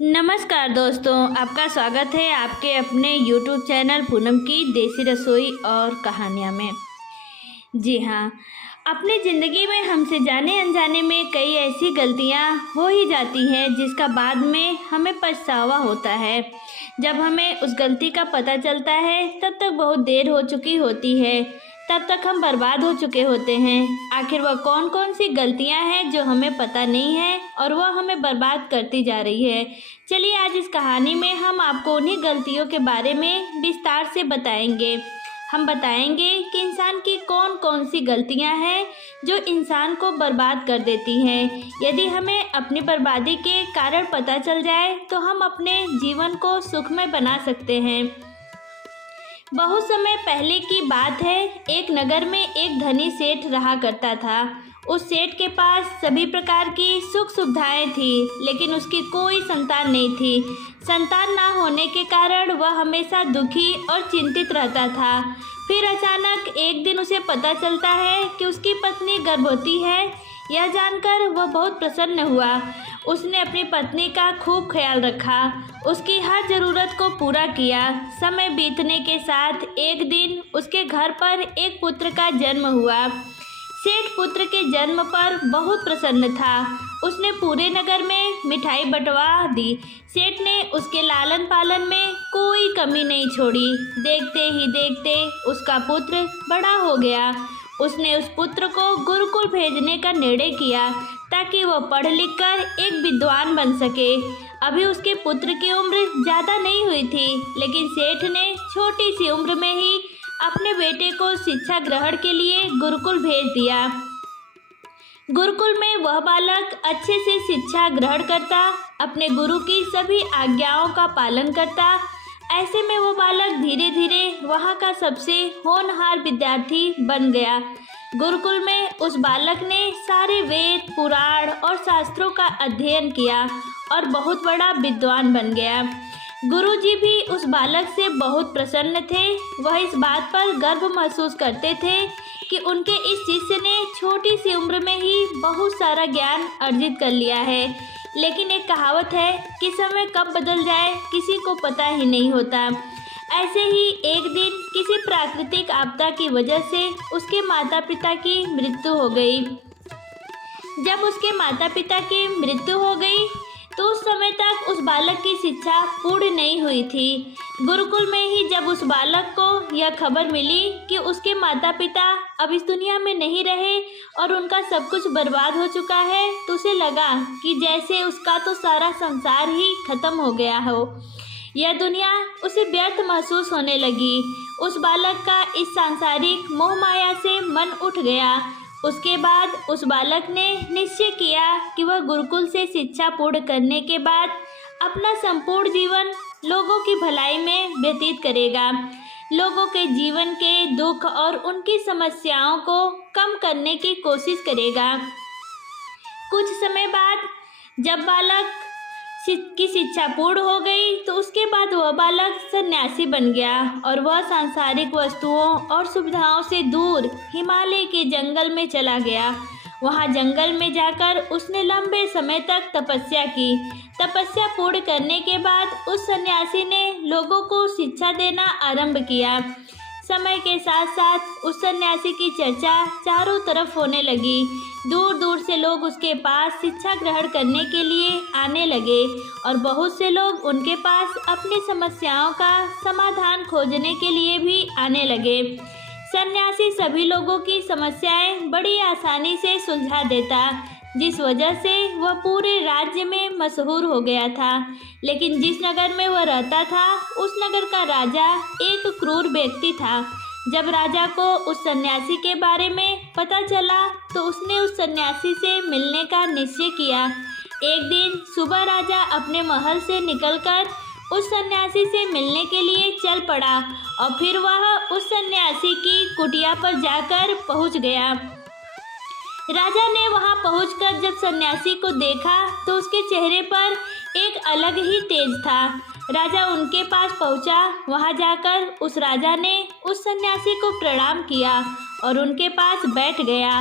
नमस्कार दोस्तों, आपका स्वागत है आपके अपने YouTube चैनल पूनम की देसी रसोई और कहानियाँ में। जी हाँ, अपनी ज़िंदगी में हमसे जाने अनजाने में कई ऐसी गलतियाँ हो ही जाती हैं जिसका बाद में हमें पछतावा होता है। जब हमें उस गलती का पता चलता है तब तक बहुत देर हो चुकी होती है, तब तक हम बर्बाद हो चुके होते हैं। आखिर वह कौन कौन सी गलतियां हैं जो हमें पता नहीं है और वह हमें बर्बाद करती जा रही है। चलिए आज इस कहानी में हम आपको उन्हीं गलतियों के बारे में विस्तार से बताएंगे। हम बताएंगे कि इंसान की कौन कौन सी गलतियां हैं जो इंसान को बर्बाद कर देती हैं। यदि हमें अपनी बर्बादी के कारण पता चल जाए तो हम अपने जीवन को सुखमय बना सकते हैं। बहुत समय पहले की बात है, एक नगर में एक धनी सेठ रहा करता था। उस सेठ के पास सभी प्रकार की सुख सुविधाएं थी, लेकिन उसकी कोई संतान नहीं थी। संतान ना होने के कारण वह हमेशा दुखी और चिंतित रहता था। फिर अचानक एक दिन उसे पता चलता है कि उसकी पत्नी गर्भवती है। यह जानकर वह बहुत प्रसन्न हुआ। उसने अपनी पत्नी का खूब ख्याल रखा, उसकी हर ज़रूरत को पूरा किया। समय बीतने के साथ एक दिन उसके घर पर एक पुत्र का जन्म हुआ। सेठ पुत्र के जन्म पर बहुत प्रसन्न था। उसने पूरे नगर में मिठाई बंटवा दी। सेठ ने उसके लालन पालन में कोई कमी नहीं छोड़ी। देखते ही देखते उसका पुत्र बड़ा हो गया। उसने उस पुत्र को गुरुकुल भेजने का निर्णय किया ताकि वह पढ़ लिख कर एक विद्वान बन सके। अभी उसके पुत्र की उम्र ज़्यादा नहीं हुई थी, लेकिन सेठ ने छोटी सी उम्र में ही अपने बेटे को शिक्षा ग्रहण के लिए गुरुकुल भेज दिया। गुरुकुल में वह बालक अच्छे से शिक्षा ग्रहण करता, अपने गुरु की सभी आज्ञाओं का पालन करता। ऐसे में वो बालक धीरे धीरे वहाँ का सबसे होनहार विद्यार्थी बन गया। गुरुकुल में उस बालक ने सारे वेद, पुराण और शास्त्रों का अध्ययन किया और बहुत बड़ा विद्वान बन गया। गुरुजी भी उस बालक से बहुत प्रसन्न थे। वह इस बात पर गर्व महसूस करते थे कि उनके इस शिष्य ने छोटी सी उम्र में ही बहुत सारा ज्ञान अर्जित कर लिया है। लेकिन एक कहावत है कि समय कब बदल जाए किसी को पता ही नहीं होता। ऐसे ही एक दिन किसी प्राकृतिक आपदा की वजह से उसके माता पिता की मृत्यु हो गई। जब उसके माता पिता की मृत्यु हो गई तो उस समय तक उस बालक की शिक्षा पूर्ण नहीं हुई थी। गुरुकुल में ही जब उस बालक को यह खबर मिली कि उसके माता पिता अब इस दुनिया में नहीं रहे और उनका सब कुछ बर्बाद हो चुका है, तो उसे लगा कि जैसे उसका तो सारा संसार ही खत्म हो गया हो। यह दुनिया उसे व्यर्थ महसूस होने लगी। उस बालक का इस सांसारिक मोह माया से मन उठ गया। उसके बाद उस बालक ने निश्चय किया कि वह गुरुकुल से शिक्षा पूर्ण करने के बाद अपना संपूर्ण जीवन लोगों की भलाई में व्यतीत करेगा। लोगों के जीवन के दुख और उनकी समस्याओं को कम करने की कोशिश करेगा। कुछ समय बाद जब बालक की शिक्षा पूर्ण हो गई तो उसके बाद वह बालक सन्यासी बन गया और वह सांसारिक वस्तुओं और सुविधाओं से दूर हिमालय के जंगल में चला गया। वहाँ जंगल में जाकर उसने लंबे समय तक तपस्या की। तपस्या पूर्ण करने के बाद उस सन्यासी ने लोगों को शिक्षा देना आरंभ किया। समय के साथ साथ उस सन्यासी की चर्चा चारों तरफ होने लगी। दूर दूर से लोग उसके पास शिक्षा ग्रहण करने के लिए आने लगे और बहुत से लोग उनके पास अपनी समस्याओं का समाधान खोजने के लिए भी आने लगे। सन्यासी सभी लोगों की समस्याएं बड़ी आसानी से सुलझा देता, जिस वजह से वह पूरे राज्य में मशहूर हो गया था। लेकिन जिस नगर में वह रहता था उस नगर का राजा एक क्रूर व्यक्ति था। जब राजा को उस सन्यासी के बारे में पता चला तो उसने उस सन्यासी से मिलने का निश्चय किया। एक दिन सुबह राजा अपने महल से निकलकर उस सन्यासी से मिलने के लिए चल पड़ा और फिर वह उस सन्यासी की कुटिया पर जाकर पहुंच गया। राजा ने वहां पहुंचकर जब सन्यासी को देखा तो उसके चेहरे पर एक अलग ही तेज था। राजा उनके पास पहुंचा। वहां जाकर उस राजा ने उस सन्यासी को प्रणाम किया और उनके पास बैठ गया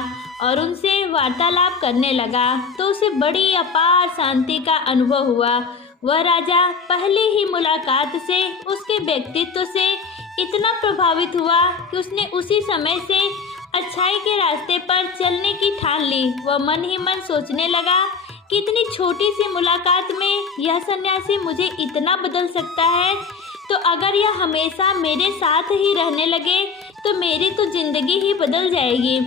और उनसे वार्तालाप करने लगा तो उसे बड़ी अपार शांति का अनुभव हुआ। वह राजा पहले ही मुलाकात से उसके व्यक्तित्व से इतना प्रभावित हुआ कि उसने उसी समय से अच्छाई के रास्ते पर चलने की ठान ली। वह मन ही मन सोचने लगा कि इतनी छोटी सी मुलाकात में यह सन्यासी मुझे इतना बदल सकता है, तो अगर यह हमेशा मेरे साथ ही रहने लगे तो मेरी तो जिंदगी ही बदल जाएगी।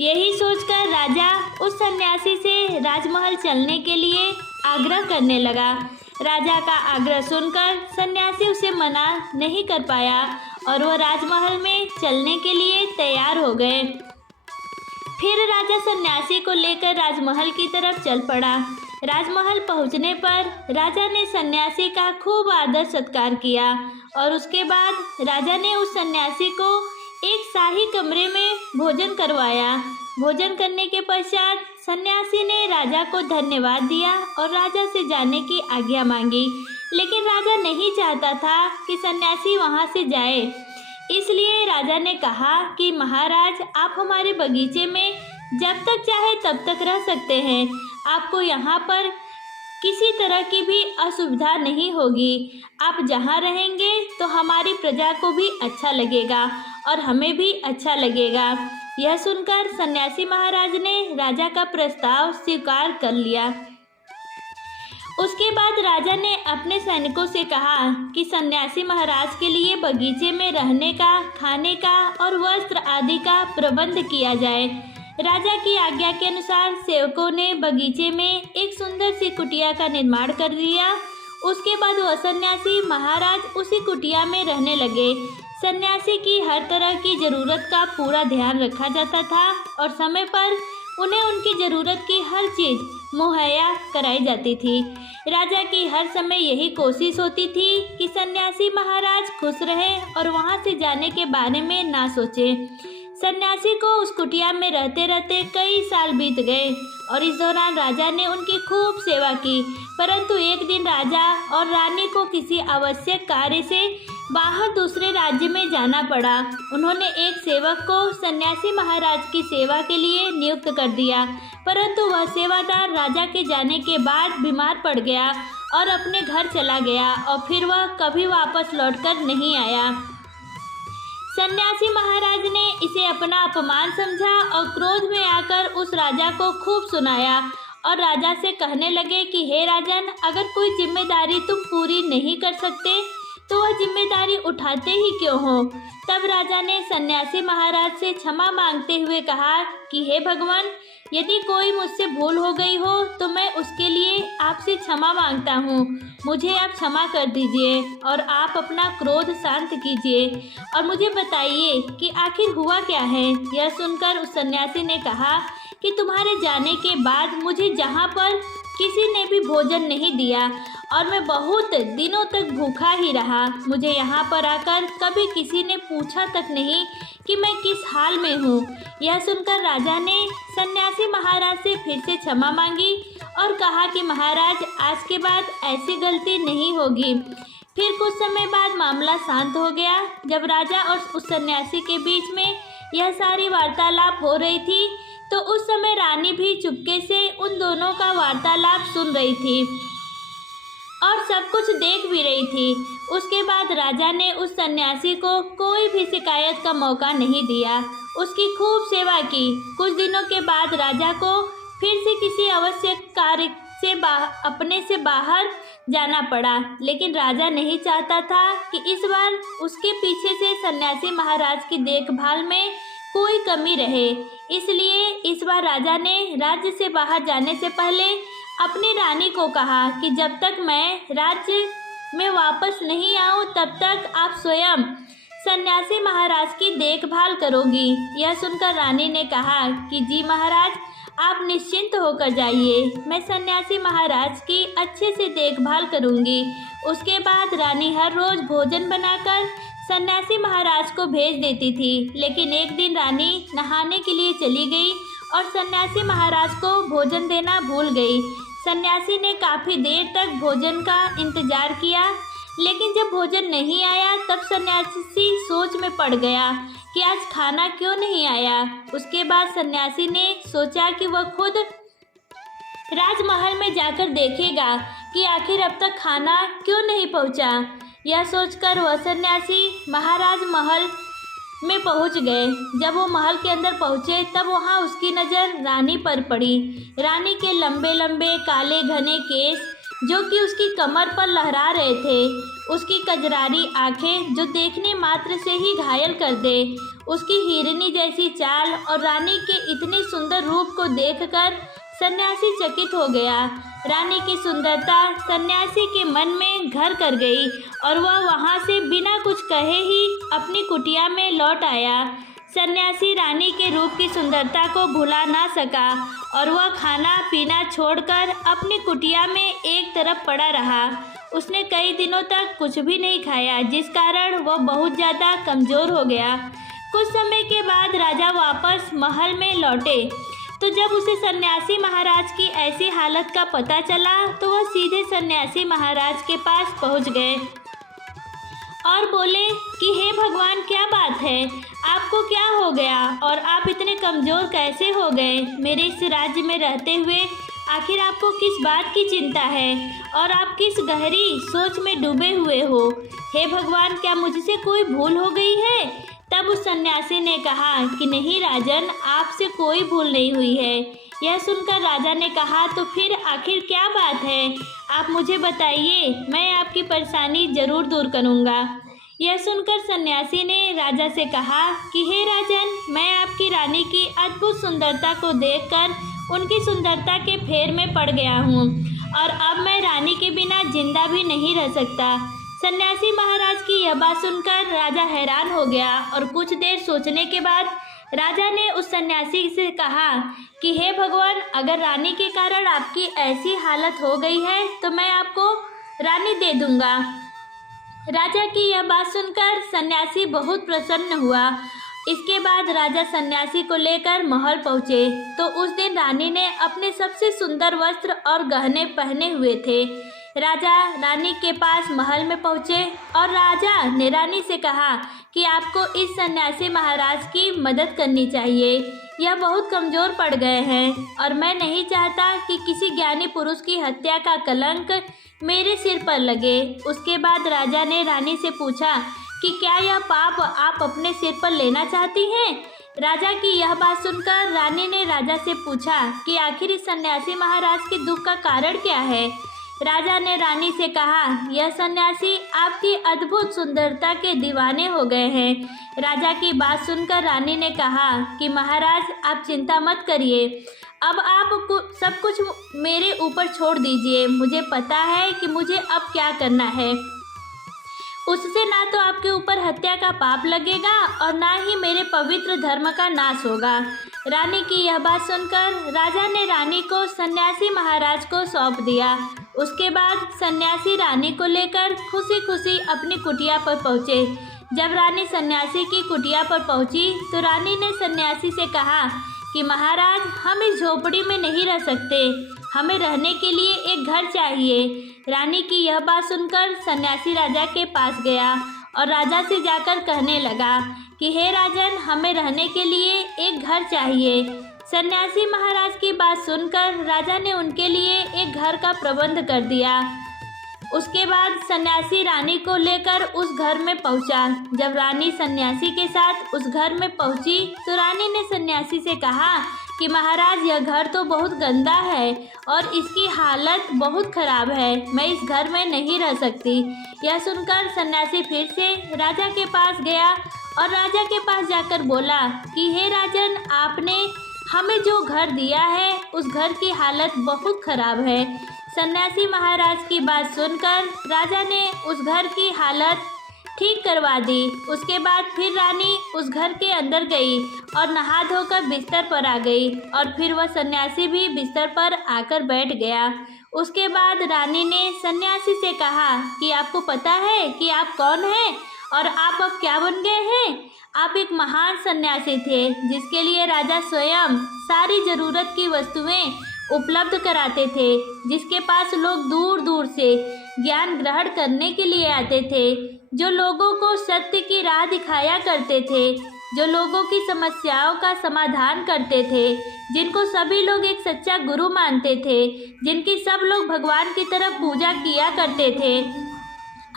यही सोचकर राजा उस सन्यासी से राजमहल चलने के लिए आग्रह करने लगा। राजा का आग्रह सुनकर सन्यासी उसे मना नहीं कर पाया और वह राजमहल में चलने के लिए तैयार हो गए। फिर राजा सन्यासी को लेकर राजमहल की तरफ चल पड़ा। राजमहल पहुंचने पर राजा ने सन्यासी का खूब आदर सत्कार किया और उसके बाद राजा ने उस सन्यासी को एक शाही कमरे में भोजन करवाया। भोजन करने के पश्चात सन्यासी ने राजा को धन्यवाद दिया और राजा से जाने की आज्ञा मांगी, लेकिन राजा नहीं चाहता था कि सन्यासी वहां से जाए। इसलिए राजा ने कहा कि महाराज, आप हमारे बगीचे में जब तक चाहे तब तक रह सकते हैं। आपको यहाँ पर किसी तरह की भी असुविधा नहीं होगी। आप जहाँ रहेंगे तो हमारी प्रजा को भी अच्छा लगेगा और हमें भी अच्छा लगेगा। यह सुनकर सन्यासी महाराज ने राजा का प्रस्ताव स्वीकार कर लिया। उसके बाद राजा ने अपने सैनिकों से कहा कि सन्यासी महाराज के लिए बगीचे में रहने का, खाने का और वस्त्र आदि का प्रबंध किया जाए। राजा की आज्ञा के अनुसार सेवकों ने बगीचे में एक सुंदर सी कुटिया का निर्माण कर दिया। उसके बाद वह सन्यासी महाराज उसी कुटिया में रहने लगे। सन्यासी की हर तरह की ज़रूरत का पूरा ध्यान रखा जाता था और समय पर उन्हें उनकी ज़रूरत की हर चीज़ मुहैया कराई जाती थी। राजा की हर समय यही कोशिश होती थी कि सन्यासी महाराज खुश रहें और वहां से जाने के बारे में ना सोचें। सन्यासी को उस कुटिया में रहते रहते कई साल बीत गए और इस दौरान राजा ने उनकी खूब सेवा की। परंतु एक दिन राजा और रानी को किसी आवश्यक कार्य से बाहर दूसरे राज्य में जाना पड़ा। उन्होंने एक सेवक को सन्यासी महाराज की सेवा के लिए नियुक्त कर दिया, परंतु वह सेवादार राजा के जाने के बाद बीमार पड़ गया और अपने घर चला गया और फिर वह कभी वापस लौटकर नहीं आया। सन्यासी महाराज ने इसे अपना अपमान समझा और क्रोध में आकर उस राजा को खूब सुनाया और राजा से कहने लगे कि हे राजन, अगर कोई जिम्मेदारी तुम पूरी नहीं कर सकते तो वह जिम्मेदारी उठाते ही क्यों हो। तब राजा ने सन्यासी महाराज से क्षमा मांगते हुए कहा कि हे भगवान, यदि कोई मुझसे भूल हो गई हो तो मैं उसके लिए आपसे क्षमा मांगता हूँ। मुझे आप क्षमा कर दीजिए और आप अपना क्रोध शांत कीजिए और मुझे बताइए कि आखिर हुआ क्या है। यह सुनकर उस सन्यासी ने कहा कि तुम्हारे जाने के बाद मुझे जहाँ पर किसी ने भी भोजन नहीं दिया और मैं बहुत दिनों तक भूखा ही रहा। मुझे यहाँ पर आकर कभी किसी ने पूछा तक नहीं कि मैं किस हाल में हूँ। यह सुनकर राजा ने सन्यासी महाराज से फिर से क्षमा मांगी और कहा कि महाराज, आज के बाद ऐसी गलती नहीं होगी। फिर कुछ समय बाद मामला शांत हो गया। जब राजा और उस सन्यासी के बीच में यह सारी वार्तालाप हो रही थी तो उस समय रानी भी चुपके से उन दोनों का वार्तालाप सुन रही थी और सब कुछ देख भी रही थी। उसके बाद राजा ने उस सन्यासी को कोई भी शिकायत का मौका नहीं दिया, उसकी खूब सेवा की। कुछ दिनों के बाद राजा को फिर से किसी आवश्यक कार्य से अपने से बाहर जाना पड़ा, लेकिन राजा नहीं चाहता था कि इस बार उसके पीछे से सन्यासी महाराज की देखभाल में कोई कमी रहे। इसलिए इस बार राजा ने राज्य से बाहर जाने से पहले अपनी रानी को कहा कि जब तक मैं राज्य में वापस नहीं आऊं तब तक आप स्वयं सन्यासी महाराज की देखभाल करोगी। यह सुनकर रानी ने कहा कि जी महाराज, आप निश्चिंत होकर जाइए, मैं सन्यासी महाराज की अच्छे से देखभाल करूंगी। उसके बाद रानी हर रोज भोजन बनाकर सन्यासी महाराज को भेज देती थी। लेकिन एक दिन रानी नहाने के लिए चली गई और सन्यासी महाराज को भोजन देना भूल गई। सन्यासी ने काफ़ी देर तक भोजन का इंतजार किया, लेकिन जब भोजन नहीं आया तब सन्यासी सोच में पड़ गया कि आज खाना क्यों नहीं आया। उसके बाद सन्यासी ने सोचा कि वह खुद राजमहल में जाकर देखेगा कि आखिर अब तक खाना क्यों नहीं पहुंचा। यह सोचकर वह सन्यासी महाराज महल में पहुंच गए। जब वो महल के अंदर पहुंचे तब वहां उसकी नज़र रानी पर पड़ी। रानी के लंबे लंबे काले घने केस जो कि उसकी कमर पर लहरा रहे थे, उसकी कजरारी आंखें जो देखने मात्र से ही घायल कर दे, उसकी हिरनी जैसी चाल और रानी के इतने सुंदर रूप को देखकर सन्यासी चकित हो गया। रानी की सुंदरता सन्यासी के मन में घर कर गई और वह वहां से बिना कुछ कहे ही अपनी कुटिया में लौट आया। सन्यासी रानी के रूप की सुंदरता को भुला ना सका और वह खाना पीना छोड़कर अपनी कुटिया में एक तरफ पड़ा रहा। उसने कई दिनों तक कुछ भी नहीं खाया, जिस कारण वह बहुत ज़्यादा कमज़ोर हो गया। कुछ समय के बाद राजा वापस महल में लौटे तो जब उसे सन्यासी महाराज की ऐसी हालत का पता चला तो वह सीधे सन्यासी महाराज के पास पहुंच गए और बोले कि हे भगवान, क्या बात है, आपको क्या हो गया और आप इतने कमज़ोर कैसे हो गए? मेरे इस राज्य में रहते हुए आखिर आपको किस बात की चिंता है और आप किस गहरी सोच में डूबे हुए हो? हे भगवान, क्या मुझसे कोई भूल हो गई है? तब उस सन्यासी ने कहा कि नहीं राजन, आपसे कोई भूल नहीं हुई है। यह सुनकर राजा ने कहा तो फिर आखिर क्या बात है, आप मुझे बताइए, मैं आपकी परेशानी जरूर दूर करूँगा। यह सुनकर सन्यासी ने राजा से कहा कि हे राजन, मैं आपकी रानी की अद्भुत सुंदरता को देखकर उनकी सुंदरता के फेर में पड़ गया हूँ और अब मैं रानी के बिना जिंदा भी नहीं रह सकता। सन्यासी महाराज की यह बात सुनकर राजा हैरान हो गया और कुछ देर सोचने के बाद राजा ने उस सन्यासी से कहा कि हे भगवान, अगर रानी के कारण आपकी ऐसी हालत हो गई है तो मैं आपको रानी दे दूंगा। राजा की यह बात सुनकर सन्यासी बहुत प्रसन्न हुआ। इसके बाद राजा सन्यासी को लेकर महल पहुँचे तो उस दिन रानी ने अपने सबसे सुंदर वस्त्र और गहने पहने हुए थे। राजा रानी के पास महल में पहुँचे और राजा ने रानी से कहा कि आपको इस सन्यासी महाराज की मदद करनी चाहिए। यह बहुत कमज़ोर पड़ गए हैं और मैं नहीं चाहता कि किसी ज्ञानी पुरुष की हत्या का कलंक मेरे सिर पर लगे। उसके बाद राजा ने रानी से पूछा कि क्या यह पाप आप अपने सिर पर लेना चाहती हैं? राजा की यह बात सुनकर रानी ने राजा से पूछा कि आखिर इस सन्यासी महाराज के दुख का कारण क्या है? राजा ने रानी से कहा, यह सन्यासी आपकी अद्भुत सुंदरता के दीवाने हो गए हैं। राजा की बात सुनकर रानी ने कहा कि महाराज, आप चिंता मत करिए, अब आप सब कुछ मेरे ऊपर छोड़ दीजिए। मुझे पता है कि मुझे अब क्या करना है। उससे ना तो आपके ऊपर हत्या का पाप लगेगा और ना ही मेरे पवित्र धर्म का नाश होगा। रानी की यह बात सुनकर राजा ने रानी को सन्यासी महाराज को सौंप दिया। उसके बाद सन्यासी रानी को लेकर खुशी खुशी अपनी कुटिया पर पहुँचे। जब रानी सन्यासी की कुटिया पर पहुँची तो रानी ने सन्यासी से कहा कि महाराज, हम इस झोपड़ी में नहीं रह सकते, हमें रहने के लिए एक घर चाहिए। रानी की यह बात सुनकर सन्यासी राजा के पास गया और राजा से जाकर कहने लगा कि हे राजन, हमें रहने के लिए एक घर चाहिए। सन्यासी महाराज की बात सुनकर राजा ने उनके लिए एक घर का प्रबंध कर दिया। उसके बाद सन्यासी रानी को लेकर उस घर में पहुंचा। जब रानी सन्यासी के साथ उस घर में पहुंची तो रानी ने सन्यासी से कहा कि महाराज, यह घर तो बहुत गंदा है और इसकी हालत बहुत खराब है, मैं इस घर में नहीं रह सकती। यह सुनकर सन्यासी फिर से राजा के पास गया और राजा के पास जाकर बोला कि हे राजन, आपने हमें जो घर दिया है उस घर की हालत बहुत खराब है। सन्यासी महाराज की बात सुनकर राजा ने उस घर की हालत ठीक करवा दी। उसके बाद फिर रानी उस घर के अंदर गई और नहा धोकर बिस्तर पर आ गई और फिर वह सन्यासी भी बिस्तर पर आकर बैठ गया। उसके बाद रानी ने सन्यासी से कहा कि आपको पता है कि आप कौन हैं और आप अब क्या बन गए हैं? आप एक महान सन्यासी थे जिसके लिए राजा स्वयं सारी ज़रूरत की वस्तुएं उपलब्ध कराते थे, जिसके पास लोग दूर दूर से ज्ञान ग्रहण करने के लिए आते थे, जो लोगों को सत्य की राह दिखाया करते थे, जो लोगों की समस्याओं का समाधान करते थे, जिनको सभी लोग एक सच्चा गुरु मानते थे, जिनकी सब लोग भगवान की तरह पूजा किया करते थे,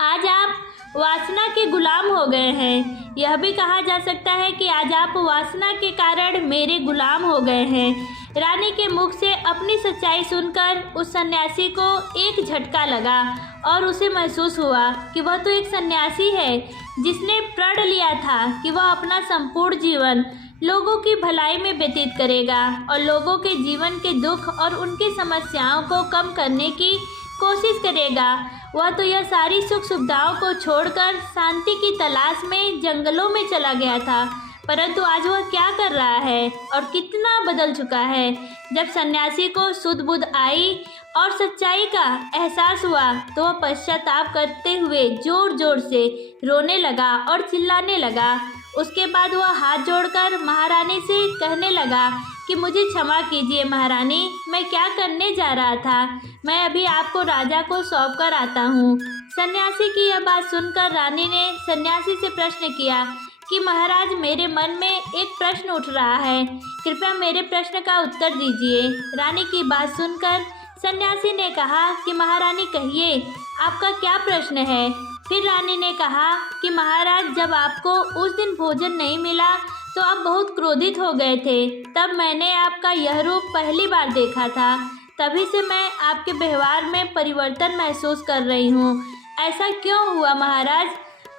आज आप वासना के गुलाम हो गए हैं। यह भी कहा जा सकता है कि आज आप वासना के कारण मेरे गुलाम हो गए हैं। रानी के मुख से अपनी सच्चाई सुनकर उस सन्यासी को एक झटका लगा और उसे महसूस हुआ कि वह तो एक सन्यासी है जिसने प्रण लिया था कि वह अपना संपूर्ण जीवन लोगों की भलाई में व्यतीत करेगा और लोगों के जीवन के दुख और उनकी समस्याओं को कम करने की कोशिश करेगा। वह तो यह सारी सुख सुविधाओं को छोड़कर शांति की तलाश में जंगलों में चला गया था, परंतु आज वह क्या कर रहा है और कितना बदल चुका है। जब सन्यासी को शुद्ध बुद्ध आई और सच्चाई का एहसास हुआ तो वह पश्चाताप करते हुए जोर जोर से रोने लगा और चिल्लाने लगा। उसके बाद वह हाथ जोड़कर महारानी से कहने लगा कि मुझे क्षमा कीजिए महारानी, मैं क्या करने जा रहा था, मैं अभी आपको राजा को सौंप कर आता हूँ। सन्यासी की यह बात सुनकर रानी ने सन्यासी से प्रश्न किया कि महाराज, मेरे मन में एक प्रश्न उठ रहा है, कृपया मेरे प्रश्न का उत्तर दीजिए। रानी की बात सुनकर सन्यासी ने कहा कि महारानी कहिए, आपका क्या प्रश्न है। फिर रानी ने कहा कि महाराज, जब आपको उस दिन भोजन नहीं मिला तो आप बहुत क्रोधित हो गए थे। तब मैंने आपका यह रूप पहली बार देखा था, तभी से मैं आपके व्यवहार में परिवर्तन महसूस कर रही हूँ। ऐसा क्यों हुआ महाराज,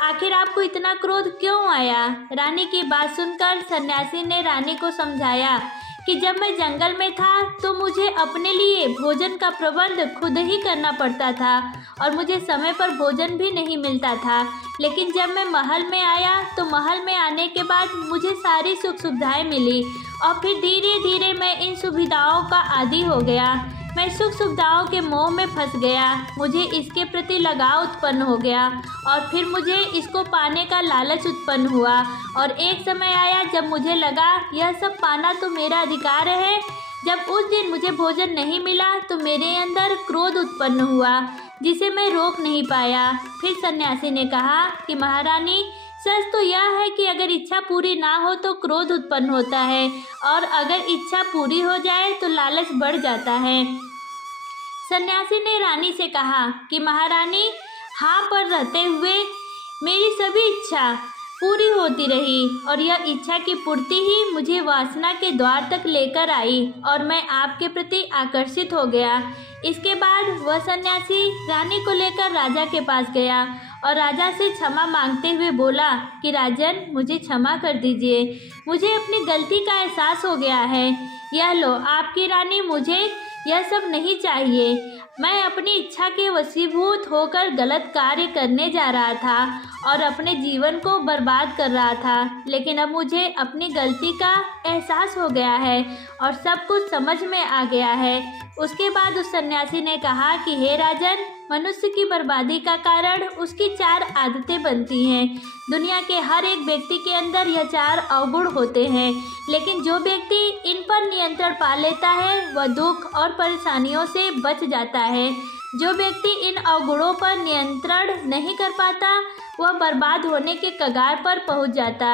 आखिर आपको इतना क्रोध क्यों आया। रानी की बात सुनकर सन्यासी ने रानी को समझाया कि जब मैं जंगल में था तो मुझे अपने लिए भोजन का प्रबंध खुद ही करना पड़ता था और मुझे समय पर भोजन भी नहीं मिलता था। लेकिन जब मैं महल में आया तो महल में आने के बाद मुझे सारी सुख सुविधाएं मिली और फिर धीरे धीरे मैं इन सुविधाओं का आदी हो गया। मैं सुख सुविधाओं के मोह में फंस गया, मुझे इसके प्रति लगाव उत्पन्न हो गया और फिर मुझे इसको पाने का लालच उत्पन्न हुआ और एक समय आया जब मुझे लगा यह सब पाना तो मेरा अधिकार है। जब उस दिन मुझे भोजन नहीं मिला तो मेरे अंदर क्रोध उत्पन्न हुआ जिसे मैं रोक नहीं पाया। फिर सन्यासी ने कहा कि महारानी, सच तो यह है कि अगर इच्छा पूरी ना हो तो क्रोध उत्पन्न होता है और अगर इच्छा पूरी हो जाए तो लालच बढ़ जाता है। सन्यासी ने रानी से कहा कि महारानी, हाँ पर रहते हुए मेरी सभी इच्छा पूरी होती रही और यह इच्छा की पूर्ति ही मुझे वासना के द्वार तक लेकर आई और मैं आपके प्रति आकर्षित हो गया। इसके बाद वह सन्यासी रानी को लेकर राजा के पास गया और राजा से क्षमा मांगते हुए बोला कि राजन, मुझे क्षमा कर दीजिए, मुझे अपनी गलती का एहसास हो गया है। यह लो आपकी रानी, मुझे यह सब नहीं चाहिए। मैं अपनी इच्छा के वशीभूत होकर गलत कार्य करने जा रहा था और अपने जीवन को बर्बाद कर रहा था, लेकिन अब मुझे अपनी गलती का एहसास हो गया है और सब कुछ समझ में आ गया है। उसके बाद उस सन्यासी ने कहा कि हे राजन, मनुष्य की बर्बादी का कारण उसकी 4 आदतें बनती हैं। दुनिया के हर एक व्यक्ति के अंदर यह 4 अवगुण होते हैं, लेकिन जो व्यक्ति इन पर नियंत्रण पा लेता है वह दुख और परेशानियों से बच जाता है। जो व्यक्ति इन अवगुणों पर नियंत्रण नहीं कर पाता वह बर्बाद होने के कगार पर पहुंच जाता।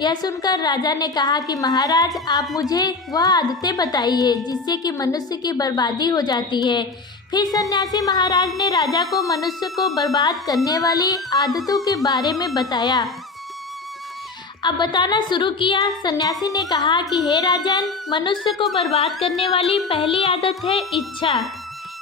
यह सुनकर राजा ने कहा कि महाराज, आप मुझे वह आदतें बताइए जिससे कि मनुष्य की बर्बादी हो जाती है। फिर सन्यासी महाराज ने राजा को मनुष्य को बर्बाद करने वाली आदतों के बारे में बताया। अब बताना शुरू किया। सन्यासी ने कहा कि हे राजन, मनुष्य को बर्बाद करने वाली पहली आदत है इच्छा।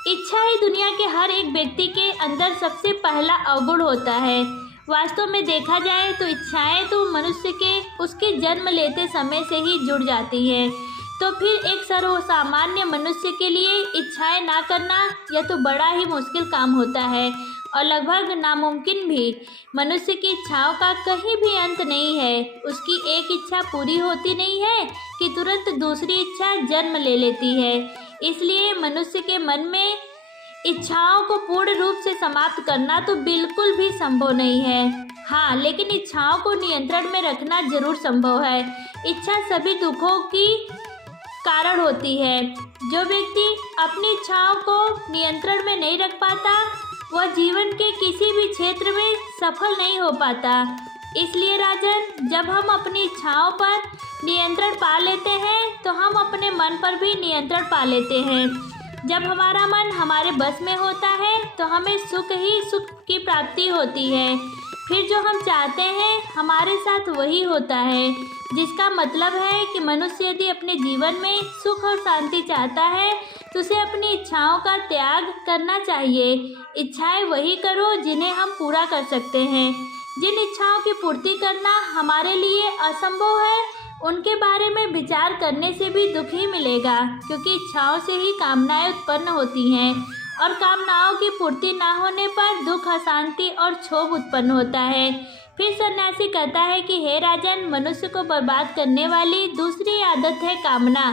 इच्छा ही दुनिया के हर एक व्यक्ति के अंदर सबसे पहला अवगुण होता है। वास्तव में देखा जाए तो इच्छाएं तो मनुष्य के उसके जन्म लेते समय से ही जुड़ जाती हैं। तो फिर एक सर्वसामान्य मनुष्य के लिए इच्छाएं ना करना यह तो बड़ा ही मुश्किल काम होता है और लगभग नामुमकिन भी। मनुष्य की इच्छाओं का कहीं भी अंत नहीं है। उसकी एक इच्छा पूरी होती नहीं है कि तुरंत दूसरी इच्छा जन्म ले लेती है। इसलिए मनुष्य के मन में इच्छाओं को पूर्ण रूप से समाप्त करना तो बिल्कुल भी संभव नहीं है। हाँ, लेकिन इच्छाओं को नियंत्रण में रखना जरूर संभव है। इच्छा सभी दुखों की कारण होती है। जो व्यक्ति अपनी इच्छाओं को नियंत्रण में नहीं रख पाता वह जीवन के किसी भी क्षेत्र में सफल नहीं हो पाता। इसलिए राजन, जब हम अपनी इच्छाओं पर नियंत्रण पा लेते हैं तो हम अपने मन पर भी नियंत्रण पा लेते हैं। जब हमारा मन हमारे बस में होता है तो हमें सुख ही सुख की प्राप्ति होती है। फिर जो हम चाहते हैं हमारे साथ वही होता है, जिसका मतलब है कि मनुष्य यदि अपने जीवन में सुख और शांति चाहता है तो उसे अपनी इच्छाओं का त्याग करना चाहिए। इच्छाएं वही करो जिन्हें हम पूरा कर सकते हैं। जिन इच्छाओं की पूर्ति करना हमारे लिए असंभव है उनके बारे में विचार करने से भी दुख ही मिलेगा, क्योंकि इच्छाओं से ही कामनाएं उत्पन्न होती हैं और कामनाओं की पूर्ति ना होने पर दुख, अशांति और क्षोभ उत्पन्न होता है। फिर सन्यासी कहता है कि हे राजन, मनुष्य को बर्बाद करने वाली दूसरी आदत है कामना।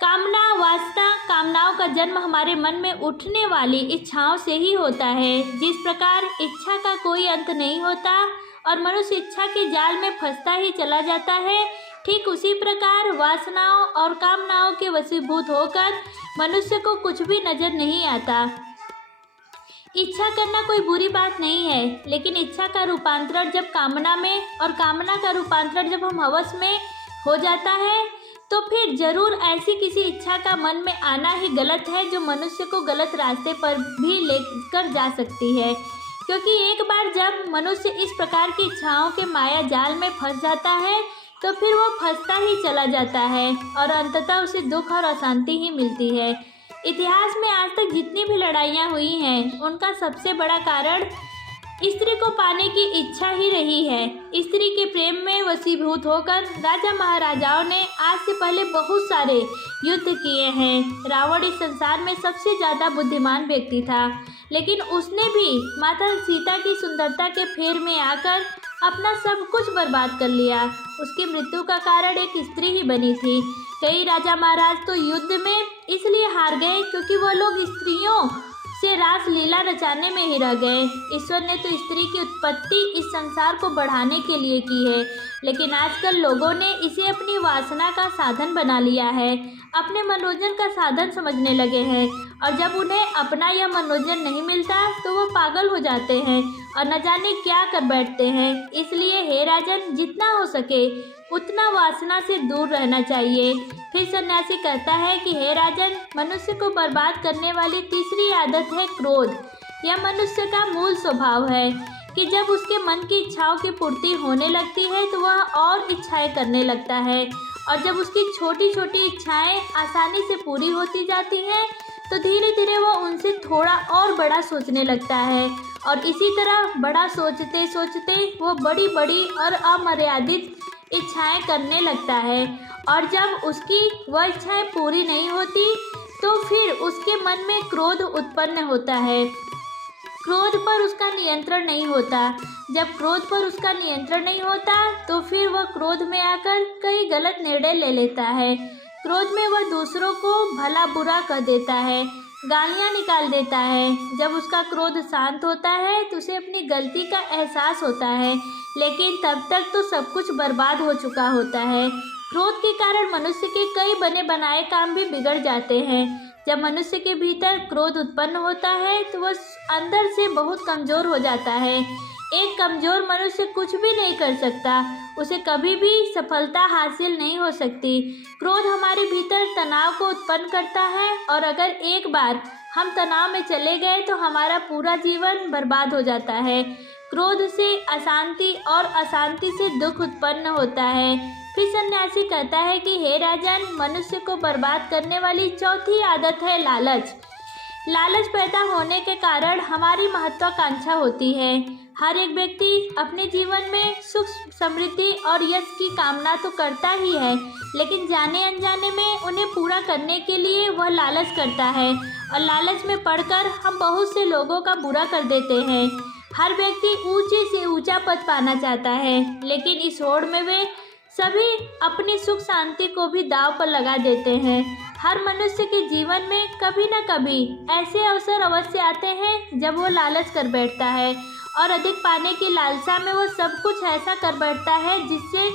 कामना वासना, कामनाओं का जन्म हमारे मन में उठने वाली इच्छाओं से ही होता है। जिस प्रकार इच्छा का कोई अंत नहीं होता और मनुष्य इच्छा के जाल में फंसता ही चला जाता है, ठीक उसी प्रकार वासनाओं और कामनाओं के वशीभूत होकर मनुष्य को कुछ भी नजर नहीं आता। इच्छा करना कोई बुरी बात नहीं है, लेकिन इच्छा का रूपांतरण जब कामना में और कामना का रूपांतरण जब हम हवस में हो जाता है तो फिर जरूर ऐसी किसी इच्छा का मन में आना ही गलत है जो मनुष्य को गलत रास्ते पर भी लेकर जा सकती है। क्योंकि एक बार जब मनुष्य इस प्रकार की इच्छाओं के माया जाल में फंस जाता है तो फिर वो फंसता ही चला जाता है और अंततः उसे दुख और अशांति ही मिलती है। इतिहास में आज तक जितनी भी लड़ाइयाँ हुई हैं उनका सबसे बड़ा कारण स्त्री को पाने की इच्छा ही रही है। स्त्री के प्रेम में वशीभूत होकर राजा महाराजाओं ने आज से पहले बहुत सारे युद्ध किए हैं। रावण इस संसार में सबसे ज़्यादा बुद्धिमान व्यक्ति था, लेकिन उसने भी माता सीता की सुंदरता के फेर में आकर अपना सब कुछ बर्बाद कर लिया। उसकी मृत्यु का कारण एक स्त्री ही बनी थी। कई राजा महाराज तो युद्ध में इसलिए हार गए क्योंकि वह लोग स्त्रियों से रास लीला रचाने में ही रह गए। ईश्वर ने तो स्त्री की उत्पत्ति इस संसार को बढ़ाने के लिए की है, लेकिन आजकल लोगों ने इसे अपनी वासना का साधन बना लिया है, अपने मनोरंजन का साधन समझने लगे हैं। और जब उन्हें अपना यह मनोरंजन नहीं मिलता तो वो पागल हो जाते हैं और न जाने क्या कर बैठते हैं। इसलिए हे राजन, जितना हो सके उतना वासना से दूर रहना चाहिए। फिर सन्यासी कहता है कि हे राजन, मनुष्य को बर्बाद करने वाली तीसरी आदत है क्रोध। यह मनुष्य का मूल स्वभाव है कि जब उसके मन की इच्छाओं की पूर्ति होने लगती है तो वह और इच्छाएं करने लगता है, और जब उसकी छोटी छोटी इच्छाएं आसानी से पूरी होती जाती हैं तो धीरे धीरे वह उनसे थोड़ा और बड़ा सोचने लगता है, और इसी तरह बड़ा सोचते सोचते वो बड़ी बड़ी और अमर्यादित इच्छाएं करने लगता है। और जब उसकी वह इच्छाएं पूरी नहीं होती तो फिर उसके मन में क्रोध उत्पन्न होता है। क्रोध पर उसका नियंत्रण नहीं होता। जब क्रोध पर उसका नियंत्रण नहीं होता तो फिर वह क्रोध में आकर कई गलत निर्णय ले लेता है। क्रोध में वह दूसरों को भला बुरा कह देता है, गालियाँ निकाल देता है। जब उसका क्रोध शांत होता है तो उसे अपनी गलती का एहसास होता है, लेकिन तब तक तो सब कुछ बर्बाद हो चुका होता है। क्रोध के कारण मनुष्य के कई बने बनाए काम भी बिगड़ जाते हैं। जब मनुष्य के भीतर क्रोध उत्पन्न होता है तो वह अंदर से बहुत कमज़ोर हो जाता है। एक कमज़ोर मनुष्य कुछ भी नहीं कर सकता, उसे कभी भी सफलता हासिल नहीं हो सकती। क्रोध हमारे भीतर तनाव को उत्पन्न करता है, और अगर एक बार हम तनाव में चले गए तो हमारा पूरा जीवन बर्बाद हो जाता है। क्रोध से अशांति और अशांति से दुख उत्पन्न होता है। फिर सन्यासी कहता है कि हे राजन, मनुष्य को बर्बाद करने वाली चौथी आदत है लालच। लालच पैदा होने के कारण हमारी महत्वाकांक्षा होती है। हर एक व्यक्ति अपने जीवन में सुख, समृद्धि और यश की कामना तो करता ही है, लेकिन जाने अनजाने में उन्हें पूरा करने के लिए वह लालच करता है, और लालच में पड़कर हम बहुत से लोगों का बुरा कर देते हैं। हर व्यक्ति ऊंचे से ऊंचा पद पाना चाहता है, लेकिन इस होड़ में वे सभी अपनी सुख शांति को भी दांव पर लगा देते हैं। हर मनुष्य के जीवन में कभी न कभी ऐसे अवसर अवश्य आते हैं जब वो लालच कर बैठता है, और अधिक पाने की लालसा में वो सब कुछ ऐसा कर बैठता है जिससे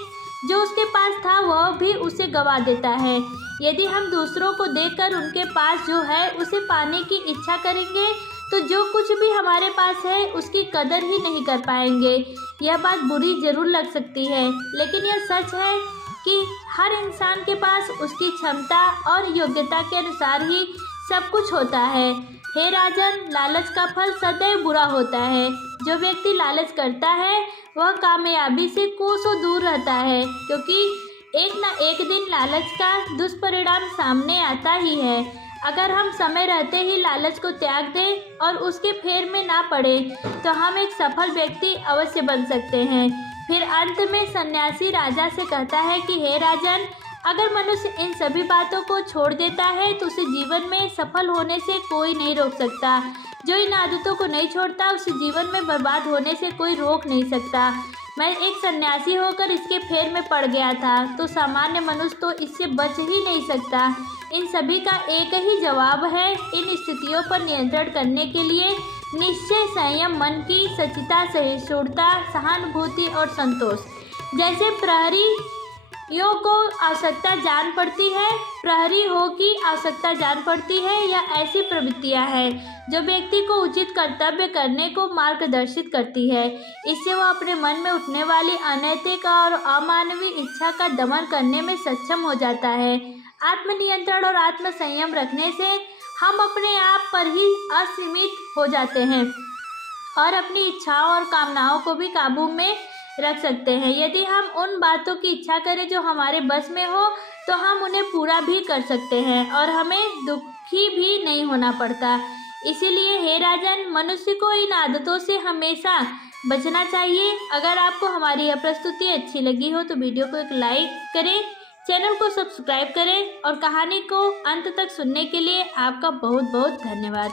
जो उसके पास था वह भी उसे गवा देता है। यदि हम दूसरों को देखकर उनके पास जो है उसे पाने की इच्छा करेंगे तो जो कुछ भी हमारे पास है उसकी कदर ही नहीं कर पाएंगे। यह बात बुरी जरूर लग सकती है, लेकिन यह सच है कि हर इंसान के पास उसकी क्षमता और योग्यता के अनुसार ही सब कुछ होता है। हे राजन, लालच का फल सदैव बुरा होता है। जो व्यक्ति लालच करता है वह कामयाबी से कोसों दूर रहता है, क्योंकि एक न एक दिन लालच का दुष्परिणाम सामने आता ही है। अगर हम समय रहते ही लालच को त्याग दें और उसके फेर में ना पड़े तो हम एक सफल व्यक्ति अवश्य बन सकते हैं। फिर अंत में सन्यासी राजा से कहता है कि हे राजन, अगर मनुष्य इन सभी बातों को छोड़ देता है तो उसे जीवन में सफल होने से कोई नहीं रोक सकता। जो इन आदतों को नहीं छोड़ता उसे जीवन में बर्बाद होने से कोई रोक नहीं सकता। मैं एक सन्यासी होकर इसके फेर में पड़ गया था, तो सामान्य मनुष्य तो इससे बच ही नहीं सकता। इन सभी का एक ही जवाब है, इन स्थितियों पर नियंत्रण करने के लिए निश्चय, संयम, मन की सच्चिता, सहिष्णुता, सहानुभूति और संतोष। जैसे प्रहरियों को आवश्यकता जान पड़ती है, प्रहरी हो की आवश्यकता जान पड़ती है, यह ऐसी प्रवृत्तियां हैं जो व्यक्ति को उचित कर्तव्य करने को मार्गदर्शित करती है। इससे वह अपने मन में उठने वाली अनैतिक और अमानवीय इच्छा का दमन करने में सक्षम हो जाता है। आत्मनियंत्रण और आत्मसंयम रखने से हम अपने आप पर ही असीमित हो जाते हैं और अपनी इच्छाओं और कामनाओं को भी काबू में रख सकते हैं। यदि हम उन बातों की इच्छा करें जो हमारे बस में हो तो हम उन्हें पूरा भी कर सकते हैं और हमें दुखी भी नहीं होना पड़ता। इसीलिए हे राजन, मनुष्य को इन आदतों से हमेशा बचना चाहिए। अगर आपको हमारी यह प्रस्तुति अच्छी लगी हो तो वीडियो को एक लाइक करें, चैनल को सब्सक्राइब करें और कहानी को अंत तक सुनने के लिए आपका बहुत बहुत धन्यवाद।